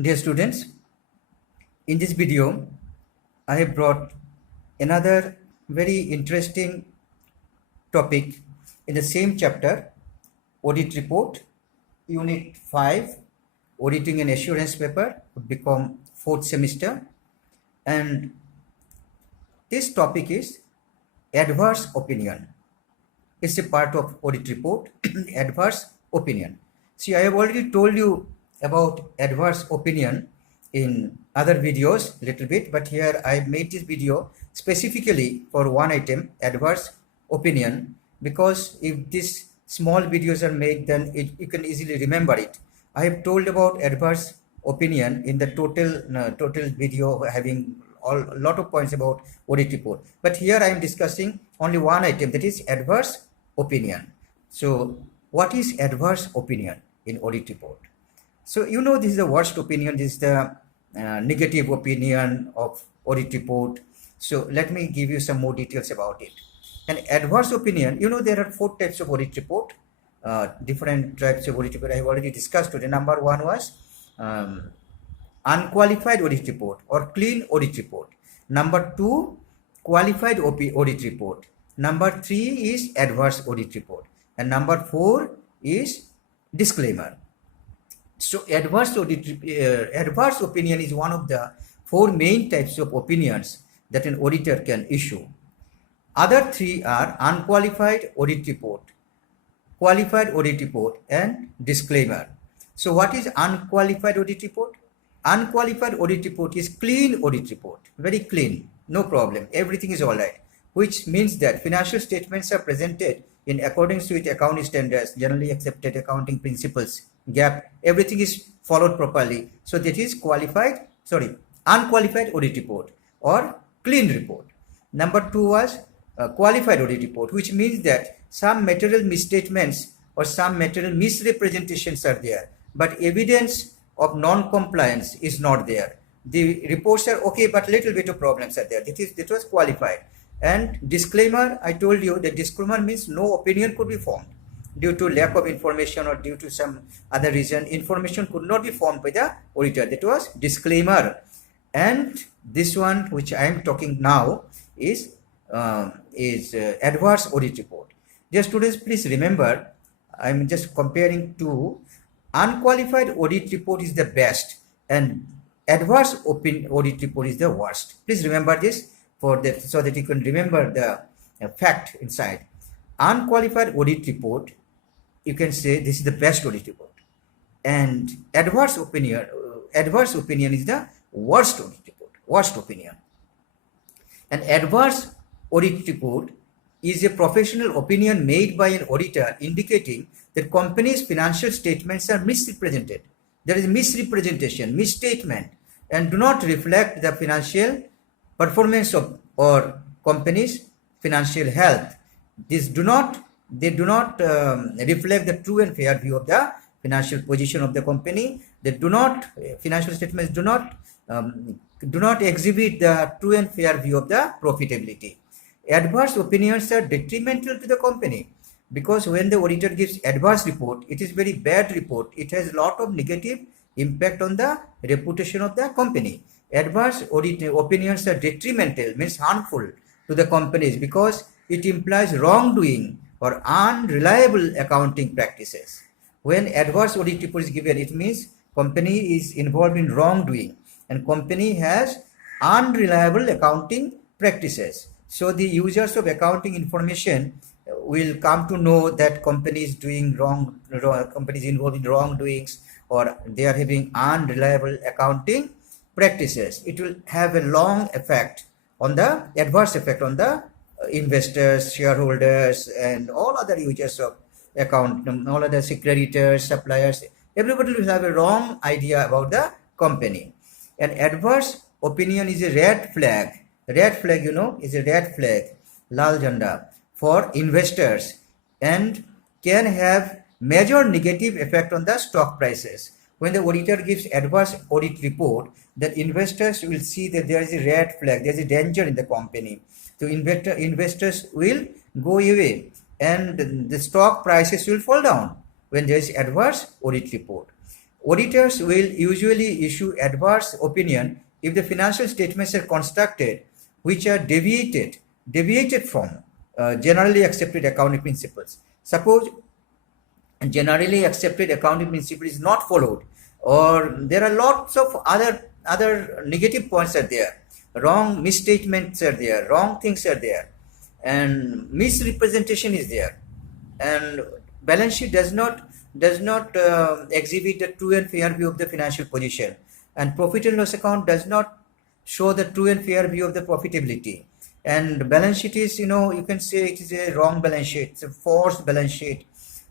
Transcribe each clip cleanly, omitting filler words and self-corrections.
Dear students, in this video, I have brought another very interesting topic in the same chapter, Audit Report, Unit 5, Auditing and Assurance Paper, would become 4th semester. And this topic is Adverse Opinion. It's a part of Audit Report, Adverse Opinion. See, I have already told you about adverse opinion in other videos little bit, but here I made this video specifically for one item, adverse opinion, because if these small videos are made, then you can easily remember it. I have told about adverse opinion in the total video, having a lot of points about audit report, but here I am discussing only one item, that is adverse opinion. So what is adverse opinion in audit report? So you know, this is the worst opinion, this is the negative opinion of audit report. So let me give you some more details about it. An adverse opinion, you know, there are 4 types of audit report, different types of audit report I have already discussed today. Number 1 was unqualified audit report or clean audit report. Number 2, qualified audit report. Number 3 is adverse audit report. And number 4 is disclaimer. So adverse opinion is one of the 4 main types of opinions that an auditor can issue. Other 3 are unqualified audit report, qualified audit report, and disclaimer. So what is unqualified audit report? Unqualified audit report is clean audit report, very clean, no problem, everything is all right, which means that financial statements are presented in accordance with accounting standards, generally accepted accounting principles, GAAP, everything is followed properly. So that is unqualified audit report or clean report. Number 2 was qualified audit report, which means that some material misstatements or some material misrepresentations are there, but evidence of non-compliance is not there. The reports are okay, but little bit of problems are there. That was qualified. And disclaimer, I told you that disclaimer means no opinion could be formed due to lack of information or due to some other reason. Information could not be formed by the auditor. That was disclaimer. And this one which I am talking now is adverse audit report. Dear students, please remember, I am just comparing two. Unqualified audit report is the best and adverse audit report is the worst. Please remember this for that, so that you can remember the fact inside. Unqualified audit report, you can say this is the best audit report, and adverse opinion is the worst audit report, worst opinion. An adverse audit report is a professional opinion made by an auditor indicating that company's financial statements are misrepresented. There is misrepresentation, misstatement, and do not reflect the financial performance of or company's financial health. They do not reflect the true and fair view of the financial position of the company. Financial statements do not exhibit the true and fair view of the profitability. Adverse opinions are detrimental to the company, because when the auditor gives adverse report, it is very bad report. It has a lot of negative impact on the reputation of the company. Adverse audit opinions are detrimental, means harmful to the companies, because it implies wrongdoing or unreliable accounting practices. When adverse audit report is given, it means company is involved in wrongdoing and company has unreliable accounting practices. So the users of accounting information will come to know that company is doing company is involved in wrongdoings, or they are having unreliable accounting practices. It will have a long effect on the adverse effect on the investors, shareholders, and all other users of account, all other creditors, suppliers. Everybody will have a wrong idea about the company. An adverse opinion is a red flag. Red flag, you know, is a red flag, lal janda, for investors, and can have major negative effect on the stock prices. When the auditor gives adverse audit report, the investors will see that there is a red flag, there is a danger in the company. So investors will go away and the stock prices will fall down when there is adverse audit report. Auditors will usually issue adverse opinion if the financial statements are constructed which are deviated from generally accepted accounting principles. Suppose generally accepted accounting principle is not followed, or there are lots of other negative points are there, wrong misstatements are there, wrong things are there, and misrepresentation is there, and balance sheet does not exhibit the true and fair view of the financial position, and profit and loss account does not show the true and fair view of the profitability, and balance sheet is, you can say it is a wrong balance sheet, it's a forced balance sheet,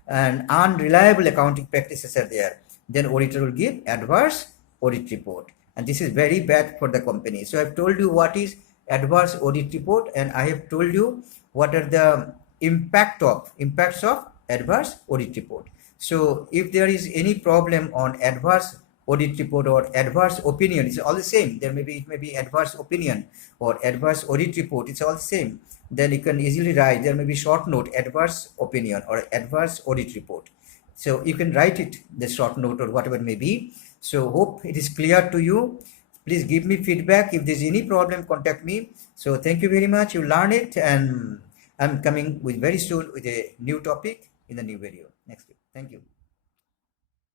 and unreliable accounting practices are there, then auditor will give adverse audit report, and this is very bad for the company. So I've told you what is adverse audit report, and I have told you what are the impacts of adverse audit report. So if there is any problem on adverse audit report or adverse opinion, it's all the same. It may be adverse opinion or adverse audit report, it's all the same. Then you can easily write, there may be short note, adverse opinion or adverse audit report. So you can write it, the short note or whatever it may be. So hope it is clear to you. Please give me feedback. If there's any problem, contact me. So thank you very much. You learn it, and I'm coming with very soon with a new topic in the new video next week. Thank you.